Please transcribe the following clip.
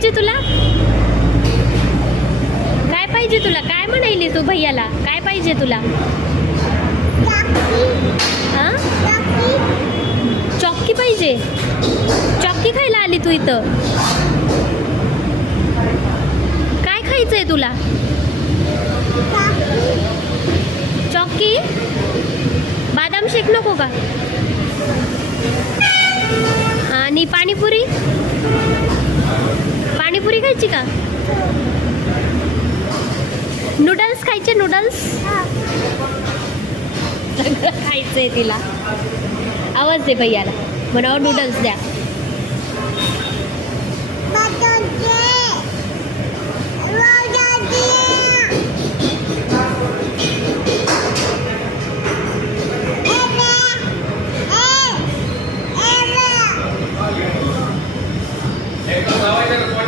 पाहिजे तुला? काय पाहिजे तुला? काय म्हणायली तू भैयाला? काय पाहिजे तुला? हा? चॉकी पाहिजे? चॉकी खायला आली तू इथं? काय खायचंय तुला? चॉकी? बादाम शेक नको का? आणि पाणीपुरी? पाणीपुरी खायची का? नूडल्स खायचे? नूडल्स सगळं खायचंय तिला. आवाज दे भैयाला, म्हणावं नूडल्स द्या.